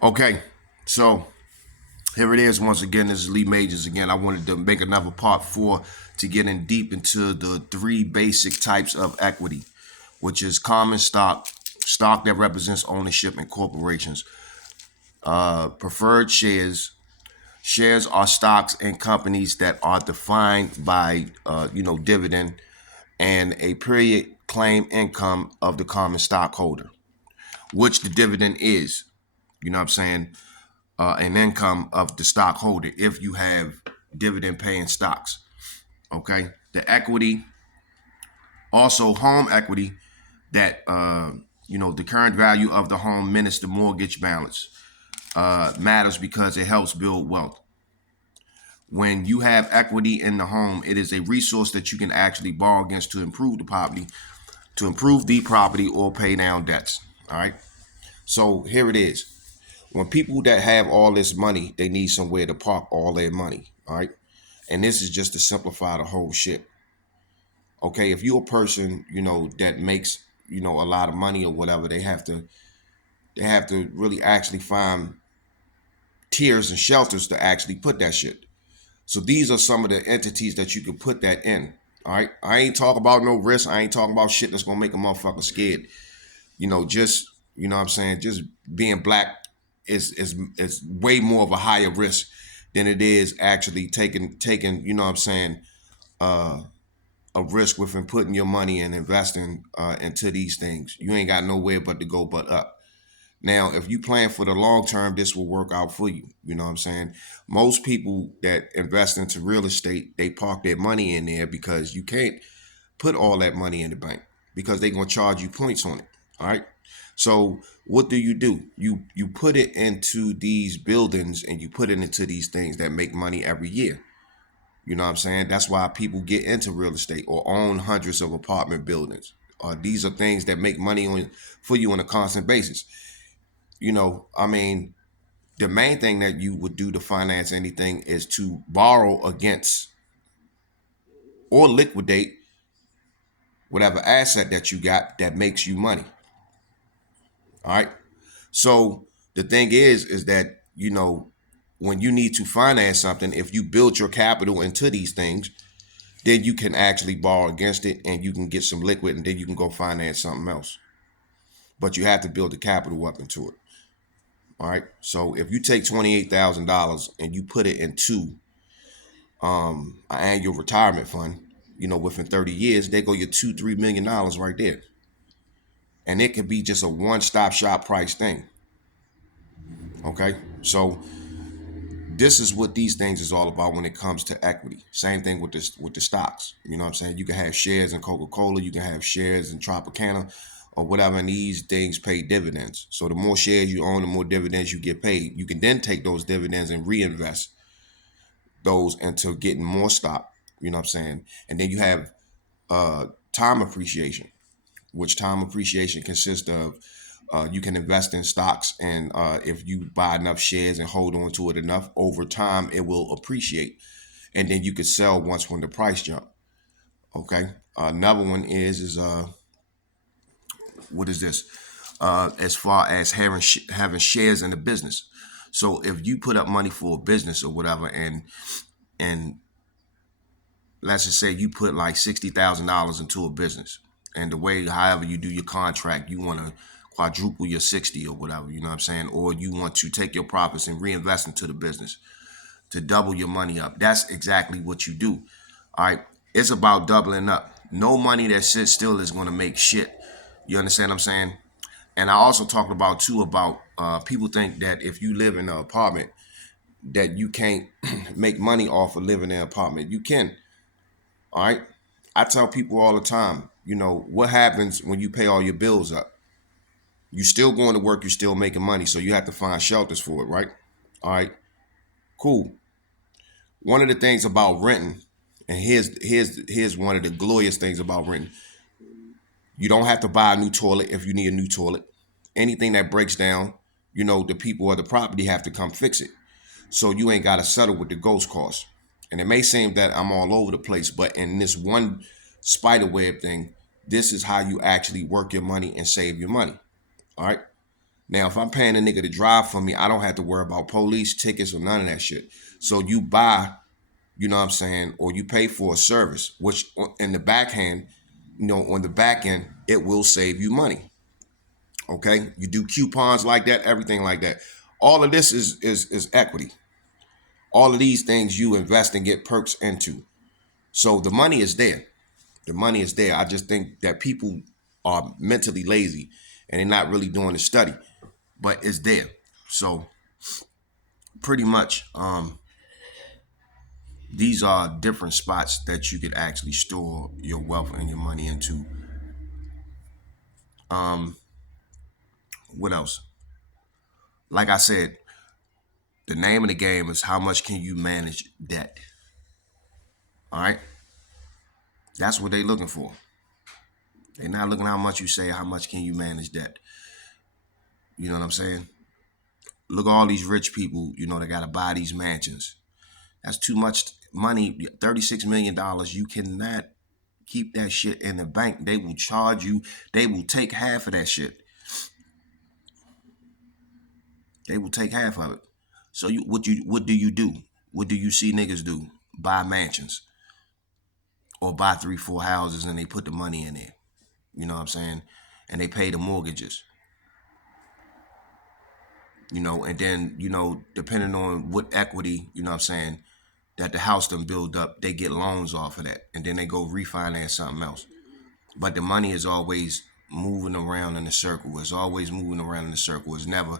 Okay, so here it is once again. This is Lee Majors again. I wanted to make another part 4 to get in deep into the 3 basic types of equity, which is common stock, stock that represents ownership in corporations, preferred shares. Shares are stocks in companies that are defined by, dividend and a period claim income of the common stockholder, which the dividend is. You know what I'm saying? An income of the stockholder if you have dividend paying stocks. Okay. The equity, also home equity, that the current value of the home minus the mortgage balance matters because it helps build wealth. When you have equity in the home, it is a resource that you can actually borrow against to improve the property or pay down debts. All right. So here it is. When people that have all this money, they need somewhere to park all their money. All right. And this is just to simplify the whole shit. Okay. If you're a person, that makes, a lot of money or whatever, they have to really actually find tiers and shelters to actually put that shit. So these are some of the entities that you can put that in. All right. I ain't talking about no risk. I ain't talking about shit that's gonna make a motherfucker scared. Just what I'm saying, just being black is way more of a higher risk than it is actually taking, what I'm saying, uh a risk within putting your money and investing into these things. You ain't got nowhere but to go but up. Now, if you plan for the long term, this will work out for you. You know what I'm saying? Most people that invest into real estate, they park their money in there because you can't put all that money in the bank because they're gonna charge you points on it. All right. So what do? You put it into these buildings and you put it into these things that make money every year. You know what I'm saying? That's why people get into real estate or own hundreds of apartment buildings. These are things that make money for you on a constant basis. I mean, the main thing that you would do to finance anything is to borrow against or liquidate whatever asset that you got that makes you money. All right. So the thing is that, when you need to finance something, if you build your capital into these things, then you can actually borrow against it and you can get some liquid and then you can go finance something else. But you have to build the capital up into it. All right. So if you take $28,000 and you put it into an annual retirement fund, within 30 years, there go your $2-3 million right there. And it could be just a one-stop shop price thing. Okay. So this is what these things is all about when it comes to equity. Same thing with this with the stocks. You know what I'm saying? You can have shares in Coca-Cola, you can have shares in Tropicana or whatever, and these things pay dividends. So the more shares you own, the more dividends you get paid. You can then take those dividends and reinvest those into getting more stock. You know what I'm saying? And then you have time appreciation, which time appreciation consists of you can invest in stocks, and if you buy enough shares and hold on to it enough, over time it will appreciate, and then you could sell once when the price jump. Okay. Another one is what is this? As far as having shares in the business. So if you put up money for a business or whatever, and let's just say you put like $60,000 into a business, and the way, however you do your contract, you want to quadruple your 60 or whatever, you know what I'm saying? Or you want to take your profits and reinvest into the business to double your money up. That's exactly what you do. All right. It's about doubling up. No money that sits still is going to make shit. You understand what I'm saying? And I also talked about too about people think that if you live in an apartment that you can't make money off of living in an apartment. You can. All right. I tell people all the time, what happens when you pay all your bills up? You still going to work, you're still making money, so you have to find shelters for it, right? All right, cool. One of the things about renting, and here's one of the glorious things about renting. You don't have to buy a new toilet if you need a new toilet. Anything that breaks down, the people or the property have to come fix it. So you ain't got to settle with the ghost cost. And it may seem that I'm all over the place, but in this one spider web thing, this is how you actually work your money and save your money. All right. Now, if I'm paying a nigga to drive for me, I don't have to worry about police tickets or none of that shit. So you buy, you know what I'm saying, or you pay for a service, which in the backhand, on the back end, it will save you money. Okay, you do coupons like that, everything like that. All of this is equity. All of these things you invest and get perks into. So the money is there. The money is there. I just think that people are mentally lazy and they're not really doing the study, but it's there. So pretty much, these are different spots that you could actually store your wealth and your money into. What else? Like I said, the name of the game is how much can you manage debt. All right, that's what they're looking for. They're not looking how much you say, how much can you manage debt. You know what I'm saying? Look at all these rich people, they got to buy these mansions. That's too much money. $36 million. You cannot keep that shit in the bank. They will charge you. They will take half of that shit. They will take half of it. So what do you do? What do you see niggas do? Buy mansions or buy 3, 4 houses and they put the money in there. You know what I'm saying? And they pay the mortgages. And then, depending on what equity, you know what I'm saying, that the house them build up, they get loans off of that. And then they go refinance something else. But the money is always moving around in a circle. It's always moving around in a circle. It's never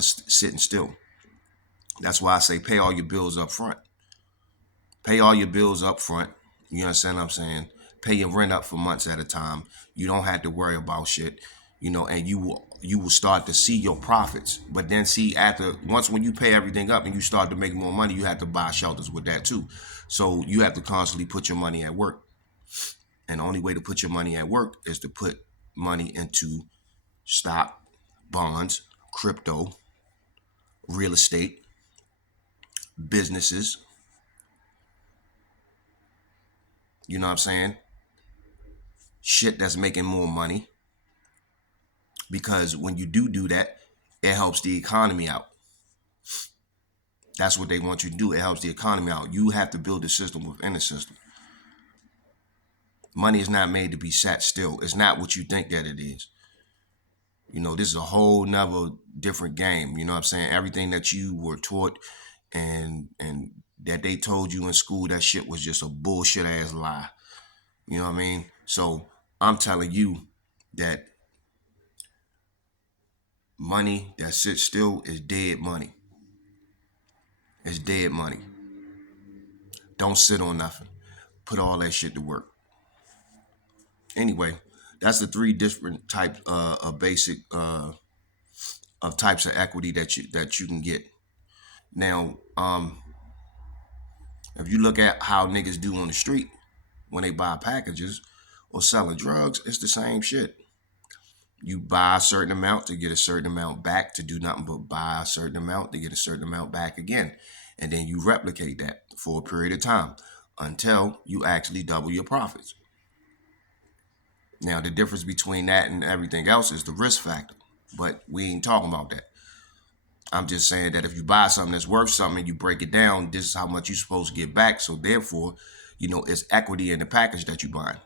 sitting still. That's why I say pay all your bills up front. Pay all your bills up front. You understand what I'm saying? Pay your rent up for months at a time. You don't have to worry about shit. And you will start to see your profits. But then see once when you pay everything up and you start to make more money, you have to buy shelters with that too. So you have to constantly put your money at work. And the only way to put your money at work is to put money into stock, bonds, crypto, real estate, businesses. You know what I'm saying? Shit that's making more money. Because when you do that, it helps the economy out. That's what they want you to do. It helps the economy out. You have to build a system within a system. Money is not made to be sat still. It's not what you think that it is. This is a whole nother different game. You know what I'm saying? Everything that you were taught and that they told you in school, that shit was just a bullshit ass lie. You know what I mean? So I'm telling you that money that sits still is dead money. It's dead money. Don't sit on nothing. Put all that shit to work. Anyway, that's the 3 different types of basic of types of equity that you can get. Now, if you look at how niggas do on the street when they buy packages or selling drugs, it's the same shit. You buy a certain amount to get a certain amount back, to do nothing but buy a certain amount to get a certain amount back again. And then you replicate that for a period of time until you actually double your profits. Now, the difference between that and everything else is the risk factor, but we ain't talking about that. I'm just saying that if you buy something that's worth something and you break it down, this is how much you're supposed to get back. So therefore, it's equity in the package that you buy.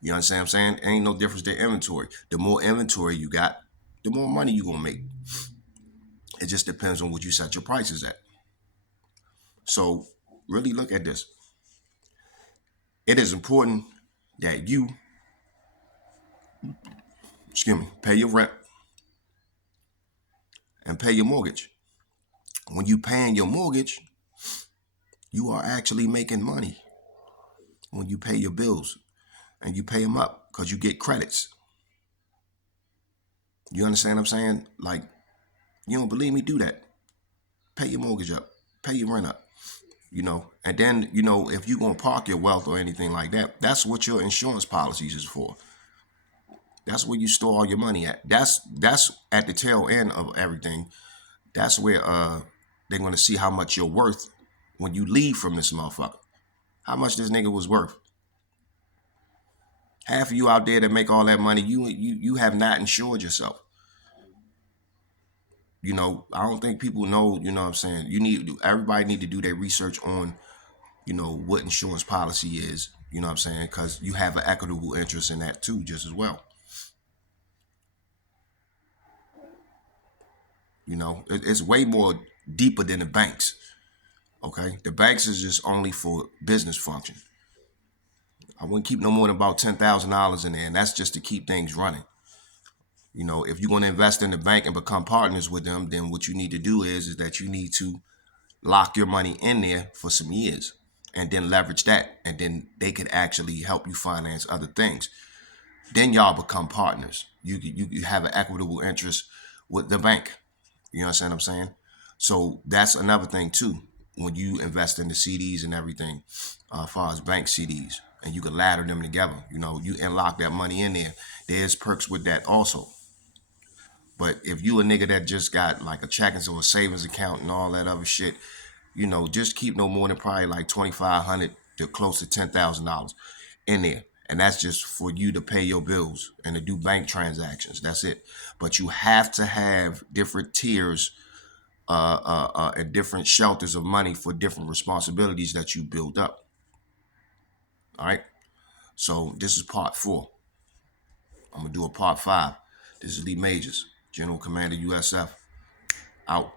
You understand what I'm saying? Ain't no difference to inventory. The more inventory you got, the more money you're going to make. It just depends on what you set your prices at. So really look at this. It is important that you, pay your rent and pay your mortgage. When you paying your mortgage, you are actually making money when you pay your bills and you pay them up because you get credits. You understand what I'm saying? Like, you don't believe me? Do that. Pay your mortgage up. Pay your rent up. And then, if you're going to park your wealth or anything like that, that's what your insurance policies is for. That's where you store all your money at. That's at the tail end of everything. That's where they're going to see how much you're worth when you leave from this motherfucker. How much this nigga was worth. Half of you out there that make all that money, you have not insured yourself. I don't think people know, what I'm saying? Everybody need to do their research on, what insurance policy is, what I'm saying? Because you have an equitable interest in that too, just as well. It's way more deeper than the banks. Okay. The banks is just only for business function. I wouldn't keep no more than about $10,000 in there, and that's just to keep things running. If you're going to invest in the bank and become partners with them, then what you need to do is that you need to lock your money in there for some years and then leverage that. And then they could actually help you finance other things. Then y'all become partners. You have an equitable interest with the bank. You understand what I'm saying? So that's another thing too. When you invest in the CDs and everything, as far as bank CDs, and you can ladder them together, you unlock that money in there. There's perks with that also. But if you a nigga that just got like a checking or a savings account and all that other shit, just keep no more than probably like 2,500 to close to $10,000 in there. And that's just for you to pay your bills and to do bank transactions. That's it. But you have to have different tiers and different shelters of money for different responsibilities that you build up. All right. So this is part 4. I'm gonna do a part 5. This is Lee Majors, General Commander USF. Out.